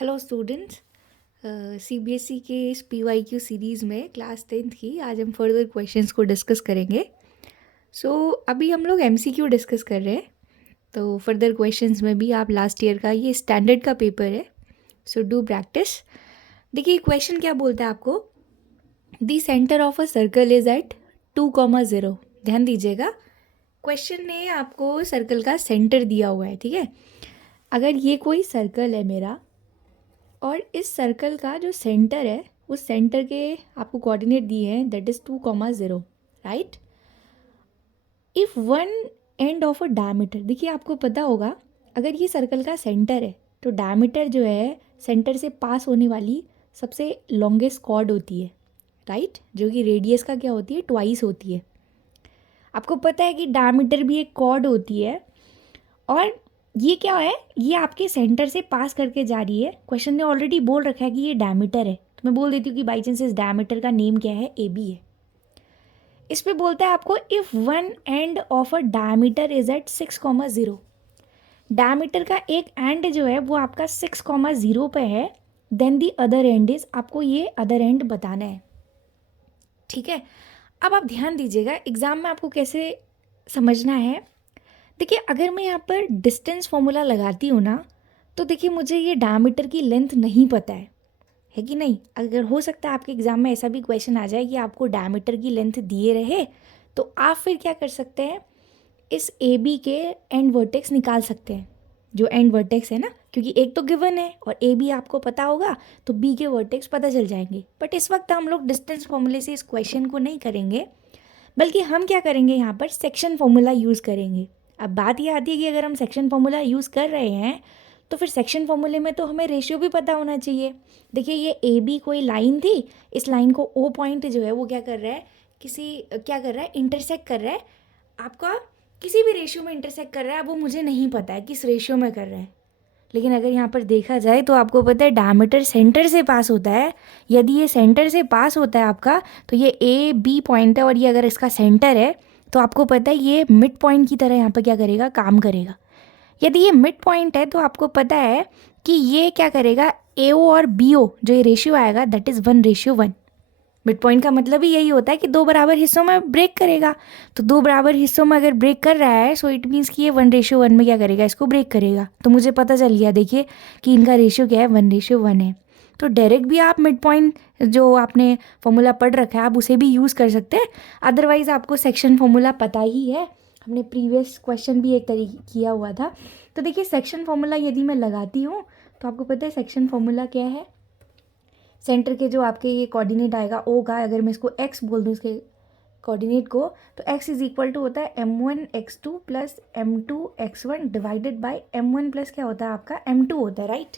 Hello students, CBSE के इस PYQ series में क्लास 10th की आज हम फर्दर क्वेश्चंस को डिस्कस करेंगे। अभी हम लोग एमसीक्यू डिस्कस कर रहे हैं। तो फर्दर क्वेश्चंस में भी आप लास्ट ईयर का ये स्टैंडर्ड का पेपर है, सो डू प्रैक्टिस। देखिए क्वेश्चन क्या बोलता है आपको, the centre of a circle is at 2,0। ध्यान दीजिएगा, क्वेश्चन ने आपको सर्कल का सेंटर दिया हुआ है, ठीक है। अगर ये कोई सर्कल है मेरा और इस सर्कल का जो सेंटर है उस सेंटर के आपको कोऑर्डिनेट दिए हैं, that is 2,0, right. If one end of a diameter, देखिए आपको पता होगा अगर ये सर्कल का सेंटर है तो डायमीटर जो है सेंटर से पास होने वाली सबसे लॉन्गेस्ट कॉर्ड होती है, राइट, जो कि रेडियस का क्या होती है, ट्वाइस होती है। आपको पता है कि डायमीटर भी एक कॉर्ड होती है और ये क्या है, ये आपके सेंटर से पास करके जा रही है। क्वेश्चन ने ऑलरेडी बोल रखा है कि ये डायमीटर है, तो मैं बोल देती हूँ कि बाई चांस इस डायमीटर का नेम क्या है, ए बी है। इस पे बोलता है आपको if one end of a diameter is at 6,0, diameter का एक एंड जो है वो आपका 6,0 पे है, then the other end is, आपको ये अदर एंड बताना है, ठीक है। अब आप ध्यान दीजिएगा एग्जाम में आपको कैसे समझना है। देखिए अगर मैं यहाँ पर डिस्टेंस फॉर्मूला लगाती हूँ ना, तो देखिए मुझे ये डायमीटर की लेंथ नहीं पता है कि नहीं। अगर हो सकता है आपके एग्ज़ाम में ऐसा भी क्वेश्चन आ जाए कि आपको डायमीटर की लेंथ दिए रहे, तो आप फिर क्या कर सकते हैं, इस ए बी के एंड वर्टेक्स निकाल सकते हैं, जो एंड वर्टेक्स है ना, क्योंकि एक तो गिवन है और ए बी आपको पता होगा तो बी के वर्टेक्स पता चल जाएंगे। बट इस वक्त हम लोग डिस्टेंस फॉर्मूले से इस क्वेश्चन को नहीं करेंगे, बल्कि हम क्या करेंगे, यहाँ पर सेक्शन फॉर्मूला यूज़ करेंगे। अब बात ये आती है कि अगर हम सेक्शन फॉर्मूला यूज़ कर रहे हैं तो फिर सेक्शन फॉर्मूले में तो हमें रेशियो भी पता होना चाहिए। देखिए ये ए बी कोई लाइन थी, इस लाइन को ओ पॉइंट जो है वो क्या कर रहा है, इंटरसेक्ट कर रहा है आपका, किसी भी रेशियो में इंटरसेक्ट कर रहा है। अब वो मुझे नहीं पता है किस रेशियो में कर रहा है, लेकिन अगर यहाँ पर देखा जाए तो आपको पता है डायमीटर सेंटर से पास होता है। यदि ये सेंटर से पास होता है आपका, तो ये ए बी पॉइंट है और ये अगर इसका सेंटर है तो आपको पता है ये मिड पॉइंट की तरह यहाँ पर क्या करेगा, काम करेगा। यदि ये मिड पॉइंट है तो आपको पता है कि ये क्या करेगा, ए ओ और बी ओ जो ये रेशियो आएगा दैट इज़ 1:1। मिड पॉइंट का मतलब ही यही होता है कि दो बराबर हिस्सों में ब्रेक करेगा। तो दो बराबर हिस्सों में अगर ब्रेक कर रहा है, सो इट मीन्स कि ये 1:1 में क्या करेगा, इसको ब्रेक करेगा। तो मुझे पता चल गया देखिए कि इनका रेशियो क्या है, 1:1 है। तो डायरेक्ट भी आप मिड पॉइंट जो आपने फॉर्मूला पढ़ रखा है आप उसे भी यूज़ कर सकते हैं। अदरवाइज़ आपको सेक्शन फॉर्मूला पता ही है, हमने प्रीवियस क्वेश्चन भी एक तरीके किया हुआ था। तो देखिए सेक्शन फॉर्मूला यदि मैं लगाती हूँ तो आपको पता है सेक्शन फॉर्मूला क्या है, सेंटर के जो आपके ये कोऑर्डिनेट आएगा ओ का, अगर मैं इसको x बोल दूँ इसके कोऑर्डिनेट को, तो x इज इक्वल टू होता है m1x2 plus m2x1 divided by m1 plus क्या होता है आपका m2 होता है, राइट।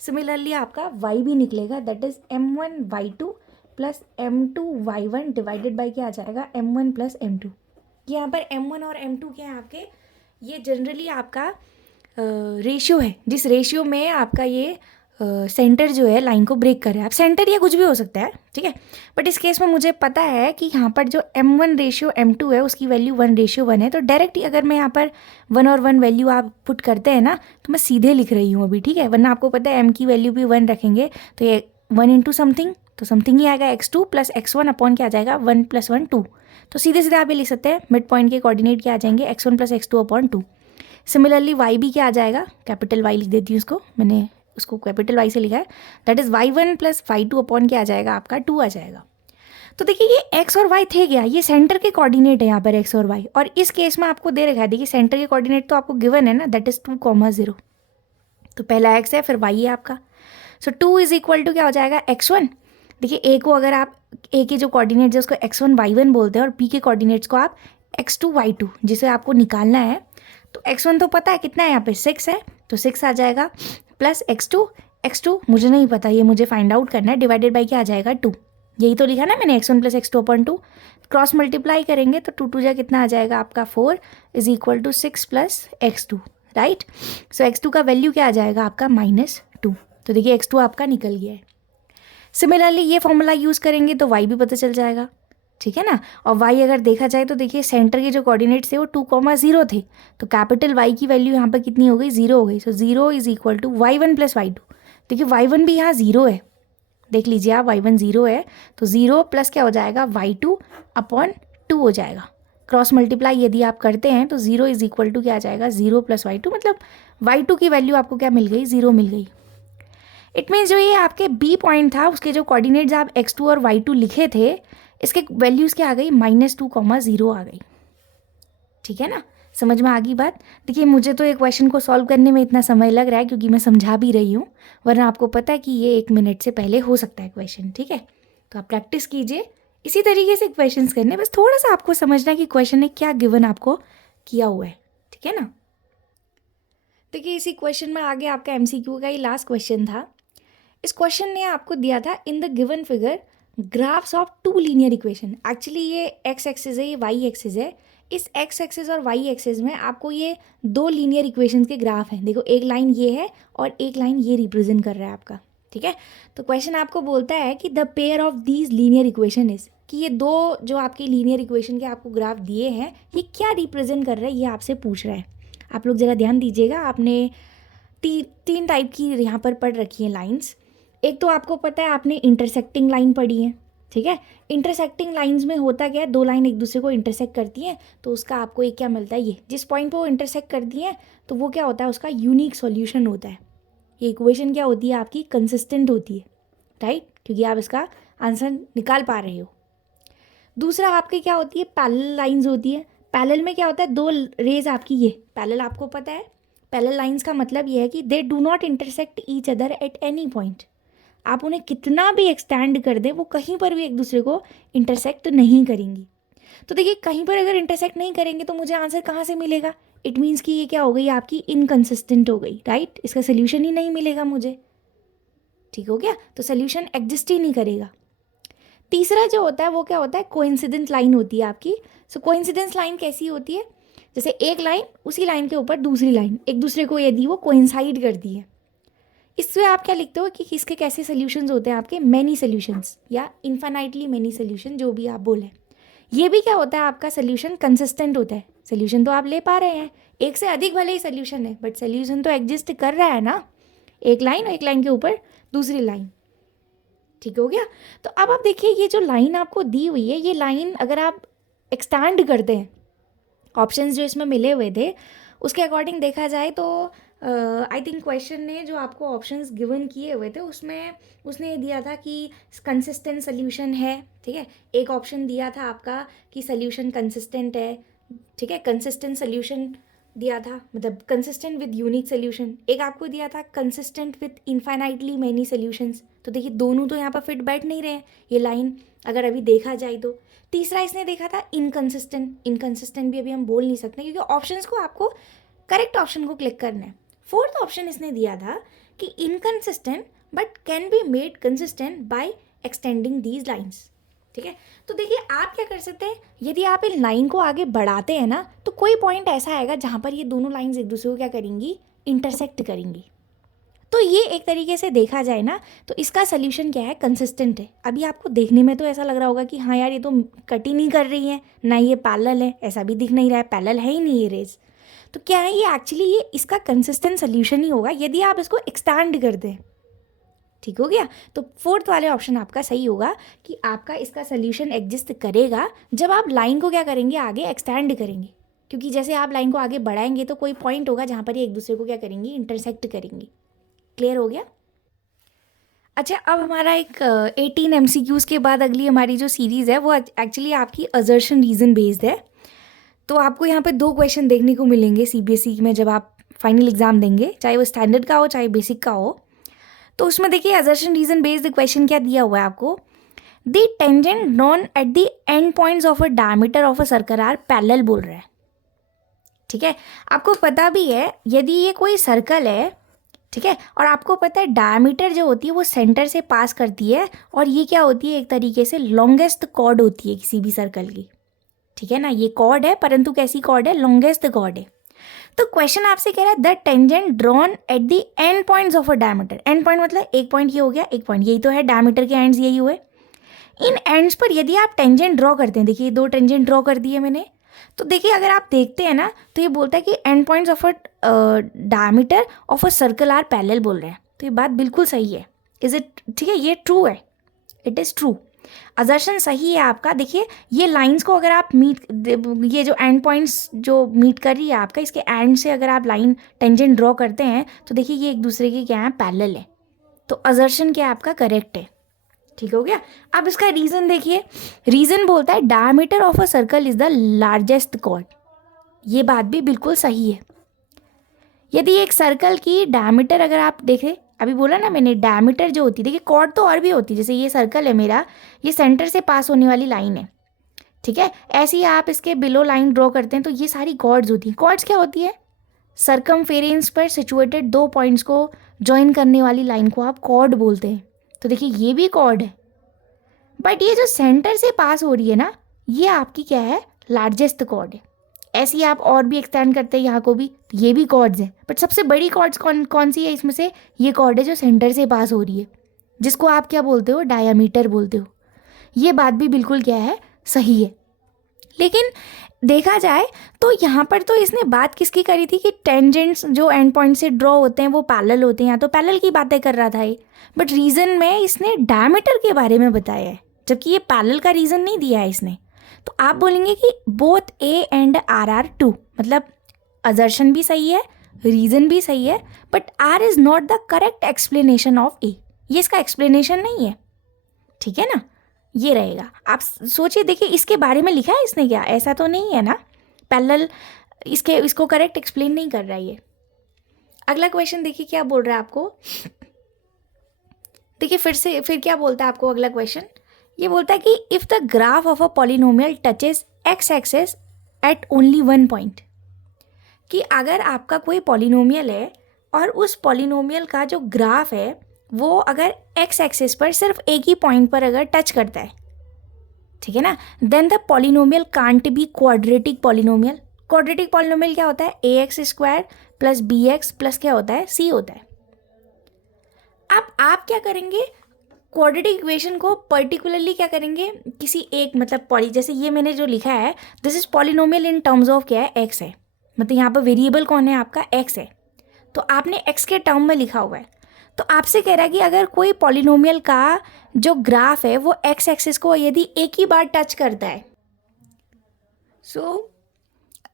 सिमिलरली आपका y भी निकलेगा, that is m1y2 plus m2y1 divided by क्या आ जाएगा, m1 प्लस m2। यहाँ पर m1 और m2 क्या है आपके, ये जनरली आपका रेशियो है, जिस रेशियो में आपका ये सेंटर जो है लाइन को ब्रेक कर रहा है। अब सेंटर या कुछ भी हो सकता है, ठीक है, बट इस केस में मुझे पता है कि यहाँ पर जो m1:m2 है उसकी वैल्यू 1:1 है। तो डायरेक्ट अगर मैं यहाँ पर 1 और 1 वैल्यू आप पुट करते हैं ना, तो मैं सीधे लिख रही हूँ अभी, ठीक है, वरना आपको पता है m की वैल्यू भी 1 रखेंगे तो ये 1 इंटू समथिंग, तो समथिंग ही आएगा x2 प्लस x1 अपॉन क्या आ जाएगा, 1 + 1 2। तो सीधे सीधे आप ये लिख सकते हैं मिड पॉइंट के कोऑर्डिनेट क्या आ जाएंगे, x1 plus x2 upon 2। Similarly y भी क्या आ जाएगा, कैपिटल y लिख देती हूँ उसको, मैंने उसको कैपिटल y से लिखा है, that is y1 plus y2 upon क्या आ जाएगा आपका, 2 आ जाएगा। तो देखिए ये x और y थे क्या, ये सेंटर के कोऑर्डिनेट है यहाँ पर x और y, और इस केस में आपको दे रखा है, देखिए सेंटर के कोऑर्डिनेट तो आपको गिवन है ना, दैट इज़ 2,0। तो पहला x है, फिर y है आपका। सो 2 इज इक्वल टू क्या हो जाएगा, x1। देखिए a को अगर आप a के जो कोऑर्डिनेट्स है उसको x1 y1 बोलते हैं और b के कोऑर्डिनेट्स को आप x2 y2, जिसे आपको निकालना है। तो x1 तो पता है कितना है, यहाँ पे 6 है, तो 6 आ जाएगा, प्लस x2 मुझे नहीं पता, ये मुझे फाइंड आउट करना है, डिवाइडेड बाई क्या आ जाएगा, 2। यही तो लिखा ना मैंने, x1 plus x2 upon 2। Cross multiply करेंगे तो 2 जा कितना आ जाएगा आपका 4 is equal to 6 plus x2, right. So x2 का वैल्यू क्या आ जाएगा आपका, -2। तो देखिए x2 आपका निकल गया है। सिमिलरली ये फॉर्मूला यूज़ करेंगे तो y भी पता चल जाएगा, ठीक है ना। और y अगर देखा जाए तो देखिए सेंटर के जो कोऑर्डिनेट्स थे वो 2,0 थे, तो कैपिटल y की वैल्यू यहाँ पर कितनी हो गई, 0 हो गई। So 0 is equal to y1 plus y2, देखिए y1 भी यहाँ 0 है, देख लीजिए आप, y1 0 है, तो 0 प्लस क्या हो जाएगा, y2 अपॉन 2 हो जाएगा। क्रॉस मल्टीप्लाई यदि आप करते हैं तो 0 इज इक्वल टू क्या आ जाएगा, 0 प्लस y2, मतलब y2 की वैल्यू आपको क्या मिल गई, 0 मिल गई। इट मीन्स जो ये आपके बी पॉइंट था उसके जो कोऑर्डिनेट्स आप x2 और y2 लिखे थे, इसके वैल्यूज़ क्या आ गई, -2, 0 आ गई। ठीक है ना, समझ में आ गई बात। देखिए मुझे तो एक क्वेश्चन को सॉल्व करने में इतना समय लग रहा है क्योंकि मैं समझा भी रही हूँ, वरना आपको पता है कि ये 1 मिनट से पहले हो सकता है क्वेश्चन। ठीक है, तो आप प्रैक्टिस कीजिए इसी तरीके से क्वेश्चंस करने, बस थोड़ा सा आपको समझना है कि क्वेश्चन ने क्या गिवन आपको किया हुआ है। ठीक है ना, देखिए इसी क्वेश्चन में आगे आपका MCQ का ही लास्ट क्वेश्चन था। इस क्वेश्चन ने आपको दिया था in the given figure graphs of 2 linear equation. Actually ये x एक्सिस है, ये y एक्सिस है। इस x एक्सिस और y एक्सिस में आपको ये 2 लीनियर इक्वेशंस के ग्राफ हैं। देखो एक लाइन ये है और एक लाइन ये रिप्रेजेंट कर रहा है आपका। ठीक है, तो क्वेश्चन आपको बोलता है कि the pair of these linear equation is, कि ये दो जो आपके लीनियर इक्वेशन के आपको ग्राफ दिए हैं ये क्या रिप्रेजेंट कर रहा है, ये आपसे पूछ रहा है। आप लोग ज़रा ध्यान दीजिएगा, आपने तीन टाइप की यहाँ पर पढ़ रखी हैं लाइन्स। एक तो आपको पता है आपने इंटरसेक्टिंग लाइन पढ़ी है। ठीक है, इंटरसेक्टिंग लाइंस में होता क्या है, दो लाइन एक दूसरे को इंटरसेक्ट करती हैं, तो उसका आपको एक क्या मिलता है, ये जिस पॉइंट पे वो इंटरसेक्ट करती हैं तो वो क्या होता है, उसका यूनिक सॉल्यूशन होता है। ये इक्वेशन क्या होती है आपकी, कंसिस्टेंट होती है, राइट, क्योंकि आप इसका आंसर निकाल पा रहे हो। दूसरा आपकी क्या होती है, पैरेलल लाइंस होती है। पैरेलल में क्या होता है, दो रेज आपकी, ये पैरेलल आपको पता है, पैरेलल लाइंस का मतलब ये है कि they do not intersect each other at any point. आप उन्हें कितना भी एक्सटेंड कर दें वो कहीं पर भी एक दूसरे को इंटरसेक्ट नहीं करेंगी। तो देखिए कहीं पर अगर इंटरसेक्ट नहीं करेंगे तो मुझे आंसर कहाँ से मिलेगा, इट मीन्स कि ये क्या हो गई आपकी, इनकंसिस्टेंट हो गई, राइट, इसका सोल्यूशन ही नहीं मिलेगा मुझे। ठीक हो गया, तो सोल्यूशन एग्जिस्ट ही नहीं करेगा। तीसरा जो होता है वो क्या होता है, कोइंसिडेंस लाइन होती है आपकी। सो कोइंसिडेंस लाइन कैसी होती है, जैसे एक लाइन उसी लाइन के ऊपर दूसरी लाइन एक दूसरे को यदि वो कोइंसाइड करती है, इससे आप क्या लिखते हो कि किसके कैसे सोल्यूशंस होते हैं आपके, मैनी सोल्यूशंस या इन्फाइनाइटली मैनी सोल्यूशन, जो भी आप बोले। ये भी क्या होता है आपका, सोल्यूशन कंसिस्टेंट होता है। सोल्यूशन तो आप ले पा रहे हैं, एक से अधिक भले ही सोल्यूशन है बट सोल्यूशन तो एग्जिस्ट कर रहा है ना, एक लाइन के ऊपर दूसरी लाइन। ठीक हो गया, तो अब आप देखिए ये जो लाइन आपको दी हुई है, ये लाइन अगर आप एक्सटेंड करते हैं, ऑप्शंस जो इसमें मिले हुए थे उसके अकॉर्डिंग देखा जाए तो आई थिंक क्वेश्चन ने जो आपको ऑप्शंस गिवन किए हुए थे उसमें उसने दिया था कि कंसिस्टेंट सोल्यूशन है। ठीक है, एक ऑप्शन दिया था आपका कि सोल्यूशन कंसिस्टेंट है। ठीक है, कंसिस्टेंट सोल्यूशन दिया था, मतलब कंसिस्टेंट विद यूनिक सोल्यूशन। एक आपको दिया था consistent with infinitely many solutions. तो देखिए दोनों तो यहाँ पर फिट बैठ नहीं रहे हैं ये लाइन, अगर अभी देखा जाए तो। तीसरा इसने देखा था इनकंसिस्टेंट भी अभी हम बोल नहीं सकते क्योंकि ऑप्शंस को आपको करेक्ट ऑप्शन को क्लिक करना है। फोर्थ ऑप्शन इसने दिया था कि inconsistent but can be made consistent by extending these lines. ठीक है, तो देखिए आप क्या कर सकते हैं, यदि आप इन लाइन को आगे बढ़ाते हैं ना तो कोई पॉइंट ऐसा आएगा जहाँ पर ये दोनों लाइंस एक दूसरे को क्या करेंगी, इंटरसेक्ट करेंगी। तो ये एक तरीके से देखा जाए ना तो इसका सोल्यूशन क्या है, कंसिस्टेंट है। अभी आपको देखने में तो ऐसा लग रहा होगा कि हाँ यार ये तो कट ही नहीं कर रही है ना, ये पैरेलल है, ऐसा भी दिख नहीं रहा है, पैरेलल है ही नहीं ये रेज। तो क्या है ये, एक्चुअली ये इसका कंसिस्टेंट सोल्यूशन ही होगा यदि आप इसको एक्सटेंड कर दें। ठीक हो गया, तो फोर्थ वाले ऑप्शन आपका सही होगा कि आपका इसका सोल्यूशन एग्जिस्ट करेगा जब आप लाइन को क्या करेंगे, आगे एक्सटेंड करेंगे। क्योंकि जैसे आप लाइन को आगे बढ़ाएंगे तो कोई पॉइंट होगा जहाँ पर ये एक दूसरे को क्या करेंगी, इंटरसेक्ट करेंगी। क्लियर हो गया। अच्छा, अब हमारा एक 18 MCQs के बाद अगली हमारी जो सीरीज़ है वो एक्चुअली आपकी असर्शन रीज़न बेस्ड है। तो आपको यहाँ पे 2 क्वेश्चन देखने को मिलेंगे CBSE में जब आप फाइनल एग्जाम देंगे, चाहे वो स्टैंडर्ड का हो चाहे बेसिक का हो। तो उसमें देखिए असर्शन रीजन बेस्ड क्वेश्चन क्या दिया हुआ है आपको, the tangent drawn at the end points of a diameter of a circle are parallel बोल रहा है। ठीक है, आपको पता भी है यदि ये कोई सर्कल है, ठीक है, और आपको पता है डायमीटर जो होती है वो सेंटर से पास करती है और ये क्या होती है, एक तरीके से लॉन्गेस्ट कॉर्ड होती है किसी भी सर्कल की। ठीक है ना, ये कॉर्ड है परंतु कैसी कॉर्ड है, लॉन्गेस्ट कॉर्ड है। तो क्वेश्चन आपसे कह रहा है the tangent drawn at the end points of a diameter. And point मतलब एक पॉइंट ये हो गया, एक पॉइंट यही तो है, डायमीटर के एंड्स यही हुए। इन एंड्स पर यदि आप टेंजेंट ड्रॉ करते हैं, देखिए 2 टेंजेंट ड्रॉ कर दिए मैंने, तो देखिए अगर आप देखते हैं ना तो ये बोलता है कि end points of a diameter of a circle are parallel बोल रहे हैं। तो ये बात बिल्कुल सही है। इज इट, ठीक है, ये ट्रू है, इट इज़ ट्रू, असर्शन सही है आपका। देखिए ये लाइंस को अगर आप ये जो एंड पॉइंट्स जो मीट कर रही है आपका, इसके एंड से अगर आप लाइन टेंजेंट ड्रॉ करते हैं तो देखिए ये एक दूसरे के क्या है, पैरेलल है, तो असर्शन क्या आपका करेक्ट है। ठीक हो गया। अब इसका रीज़न देखिए, रीज़न बोलता है diameter of a circle is the largest chord. ये बात भी बिल्कुल सही है। यदि एक सर्कल की डायमीटर अगर आप देखें, अभी बोला ना मैंने डायमीटर जो होती है, देखिए कॉर्ड तो और भी होती है, जैसे ये सर्कल है मेरा, ये सेंटर से पास होने वाली लाइन है, ठीक है, ऐसे ही आप इसके बिलो लाइन ड्रॉ करते हैं तो ये सारी कॉर्ड्स होती हैं। कॉर्ड्स क्या होती है, सरकमफेरेंस पर सिचुएटेड दो पॉइंट्स को ज्वाइन करने वाली लाइन को आप कॉर्ड बोलते हैं। तो देखिए ये भी कॉर्ड है, बट ये जो सेंटर से पास हो रही है ना, ये आपकी क्या है, लार्जेस्ट कॉर्ड है। ऐसे ही आप और भी एक्सटेंड करते हैं यहाँ को भी, तो ये भी कॉर्ड्स हैं, बट सबसे बड़ी कॉर्ड्स कौन सी है इसमें से, ये कॉर्ड है जो सेंटर से पास हो रही है, जिसको आप क्या बोलते हो, डायामीटर बोलते हो। ये बात भी बिल्कुल क्या है, सही है। लेकिन देखा जाए तो यहाँ पर तो इसने बात किसकी करी थी कि टेंजेंट्स जो एंड पॉइंट से ड्रॉ होते हैं वो पैरेलल होते हैं, यहाँ तो पैरेलल की बातें कर रहा था ये, बट रीज़न में इसने डायमीटर के बारे में बताया है, जबकि ये पैरेलल का रीज़न नहीं दिया है इसने। तो आप बोलेंगे कि both A and R are true, मतलब असर्शन भी सही है, रीज़न भी सही है, but R is not the correct explanation of A, ये इसका एक्सप्लेनेशन नहीं है। ठीक है ना, ये रहेगा। आप सोचिए, देखिए इसके बारे में लिखा है इसने क्या, ऐसा तो नहीं है ना, पैरेलल इसको करेक्ट एक्सप्लेन नहीं कर रहा है ये। अगला क्वेश्चन देखिए क्या बोल रहा है आपको, देखिए फिर क्या बोलता है आपको अगला क्वेश्चन, ये बोलता है कि if the graph of a polynomial touches x axes at only one point, कि अगर आपका कोई पॉलिनोमियल है और उस पॉलिनोमियल का जो ग्राफ है वो अगर एक्स एक्सिस पर सिर्फ एक ही पॉइंट पर अगर टच करता है, ठीक है ना, then the polynomial can't be quadratic polynomial. Quadratic polynomial क्या होता है, A X square plus B X plus क्या होता है, सी होता है। अब आप क्या करेंगे, क्वाड्रेटिक इक्वेशन को पर्टिकुलरली क्या करेंगे, किसी एक मतलब जैसे ये मैंने जो लिखा है, this is polynomial in terms of क्या है, एक्स है, मतलब यहाँ पर वेरिएबल कौन है आपका, एक्स है, तो आपने एक्स के टर्म में लिखा हुआ है। तो आपसे कह रहा है कि अगर कोई पॉलिनोमियल का जो ग्राफ है वो एक्स एक्सिस को यदि एक ही बार टच करता है,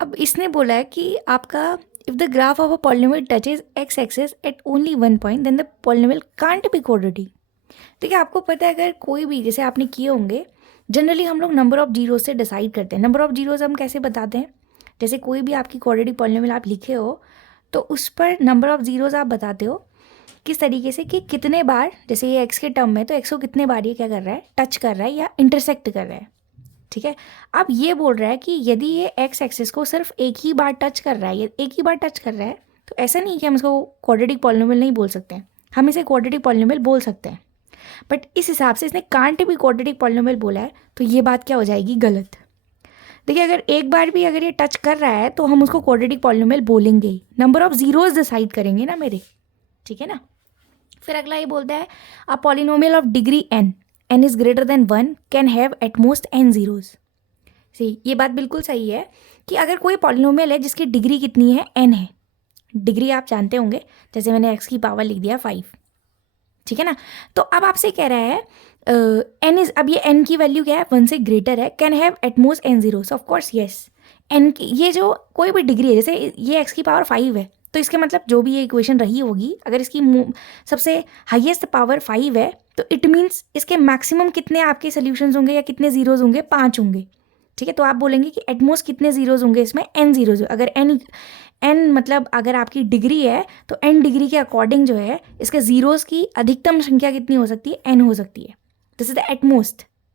अब इसने बोला है कि आपका if the graph of a polynomial touches x axis at only one point then the polynomial can't be quadratic. देखिए आपको पता है, अगर कोई भी जैसे आपने किए होंगे, जनरली हम लोग नंबर ऑफ जीरोज से डिसाइड करते हैं। नंबर ऑफ जीरोज हम कैसे बताते हैं, जैसे कोई भी आपकी क्वाड्रेटिक पॉलिनोमियल आप लिखे हो तो उस पर नंबर ऑफ जीरोज आप बताते हो किस तरीके से, कि कितने बार, जैसे ये एक्स के टर्म में, तो एक्स को कितने बार ये क्या कर रहा है, टच कर रहा है या इंटरसेक्ट कर रहा है। ठीक है, अब ये बोल रहा है कि यदि ये एक्स एक्सिस को सिर्फ एक ही बार टच कर रहा है, ये एक ही बार टच कर रहा है, तो ऐसा नहीं कि हम इसको क्वाड्रेटिक पॉलिनोमियल नहीं बोल सकते हैं, हम इसे क्वाड्रेटिक पॉलिनोमियल बोल सकते हैं। बट इस हिसाब से इसने कांट भी क्वाड्रेटिक पॉलिनोमियल बोला है, तो ये बात क्या हो जाएगी, गलत। देखिए अगर एक बार भी अगर ये टच कर रहा है तो हम उसको क्वाड्रेटिक पॉलिनोमियल बोलेंगे ही, नंबर ऑफ जीरोज डिसाइड करेंगे ना मेरे, ठीक है ना। फिर अगला ये बोलता है a polynomial of degree n is greater than 1 can have at most n zeros. सही, ये बात बिल्कुल सही है कि अगर कोई पॉलिनोमियल है जिसकी डिग्री कितनी है, n है, डिग्री आप जानते होंगे, जैसे मैंने x की पावर लिख दिया 5, ठीक है ना। तो अब आपसे कह रहा है n इज, अब ये n की वैल्यू क्या है, 1 से ग्रेटर है, can have at most n zeros, of course yes. n की ये जो कोई भी डिग्री है, जैसे ये x की पावर 5 है, तो इसके मतलब जो भी ये इक्वेशन रही होगी, अगर इसकी सबसे हाईएस्ट पावर 5 है तो इट मीन्स इसके मैक्सिमम कितने आपके सोल्यूशंस होंगे या कितने जीरोज होंगे, 5 होंगे। ठीक है, तो आप बोलेंगे कि एटमोस्ट कितने जीरोज होंगे इसमें, n जीरोज। अगर n मतलब अगर आपकी डिग्री है तो n डिग्री के अकॉर्डिंग जो है इसके जीरोज की अधिकतम संख्या कितनी हो सकती है, n हो सकती है, दिस इज द एटमोस्ट।